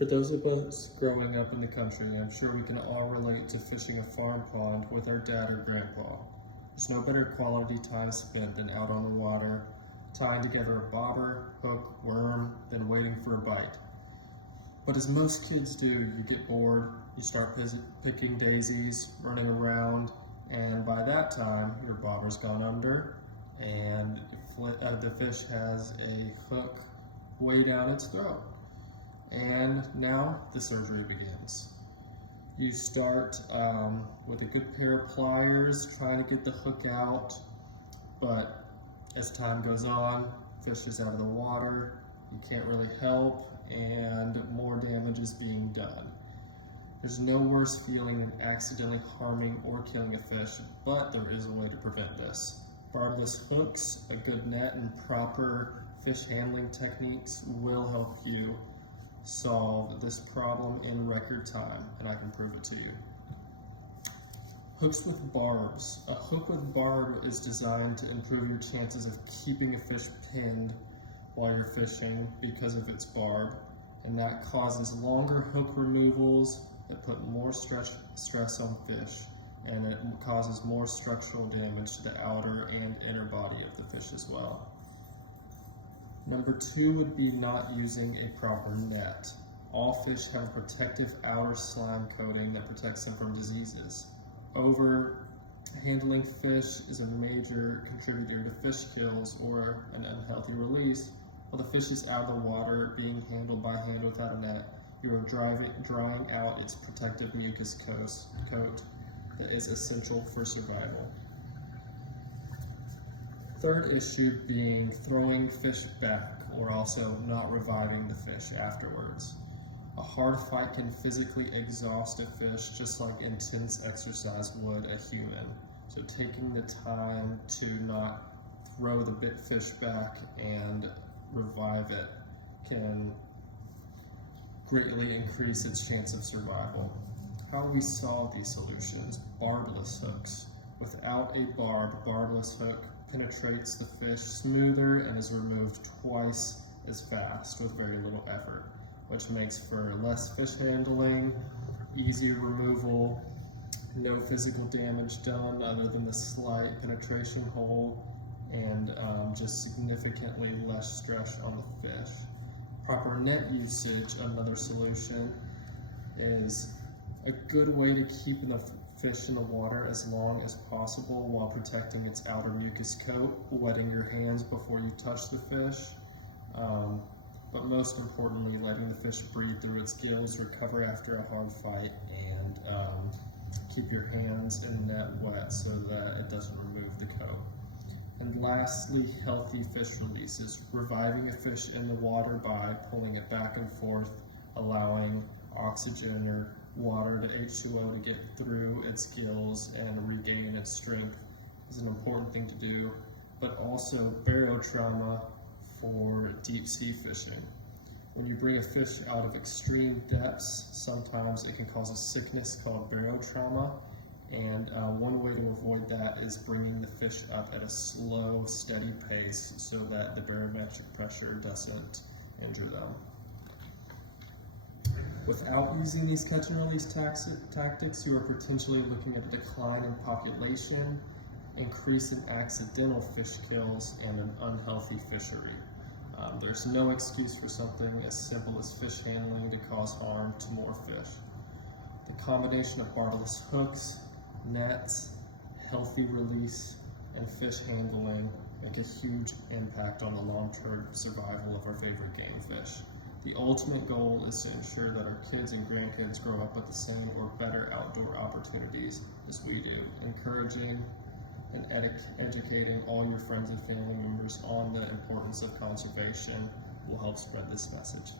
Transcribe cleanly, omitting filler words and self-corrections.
For those of us growing up in the country, I'm sure we can all relate to fishing a farm pond with our dad or grandpa. There's no better quality time spent than out on the water, tying together a bobber, hook, worm, then waiting for a bite. But as most kids do, you get bored, you start picking daisies, running around, and by that time, your bobber's gone under, and the fish has a hook way down its throat. And now the surgery begins. You start with a good pair of pliers, trying to get the hook out, but as time goes on, fish is out of the water, you can't really help, and more damage is being done. There's no worse feeling than accidentally harming or killing a fish, but there is a way to prevent this. Barbless hooks, a good net, and proper fish handling techniques will help you solve this problem in record time, and I can prove it to you. Hooks with barbs. A hook with barb is designed to improve your chances of keeping a fish pinned while you're fishing because of its barb, and that causes longer hook removals that put more stress on fish, and it causes more structural damage to the outer and inner body of the fish as well. Number 2 would be not using a proper net. All fish have a protective outer slime coating that protects them from diseases. Over-handling fish is a major contributor to fish kills or an unhealthy release. While the fish is out of the water, being handled by hand without a net, you are drying out its protective mucus coat that is essential for survival. Third issue being throwing fish back, or also not reviving the fish afterwards. A hard fight can physically exhaust a fish just like intense exercise would a human. So taking the time to not throw the bit fish back and revive it can greatly increase its chance of survival. How we solve these solutions? Barbless hooks. Without a barbless hook penetrates the fish smoother and is removed twice as fast with very little effort, which makes for less fish handling, easier removal, no physical damage done other than the slight penetration hole, and just significantly less stress on the fish. Proper net usage, another solution, is a good way to keep the fish in the water as long as possible while protecting its outer mucus coat, wetting your hands before you touch the fish, but most importantly, letting the fish breathe through its gills, recover after a hard fight, and keep your hands in the net wet so that it doesn't remove the coat. And lastly, healthy fish releases. Reviving a fish in the water by pulling it back and forth, allowing oxygen or water to H2O to get through its gills and regain its strength is an important thing to do, but also barotrauma for deep sea fishing. When you bring a fish out of extreme depths, sometimes it can cause a sickness called barotrauma, and one way to avoid that is bringing the fish up at a slow, steady pace so that the barometric pressure doesn't injure them. Without using these catch and release tactics, you are potentially looking at a decline in population, increase in accidental fish kills, and an unhealthy fishery. There's no excuse for something as simple as fish handling to cause harm to more fish. The combination of barbless hooks, nets, healthy release, and fish handling make a huge impact on the long-term survival of our favorite game fish. The ultimate goal is to ensure that our kids and grandkids grow up with the same or better outdoor opportunities as we do. Encouraging and educating all your friends and family members on the importance of conservation will help spread this message.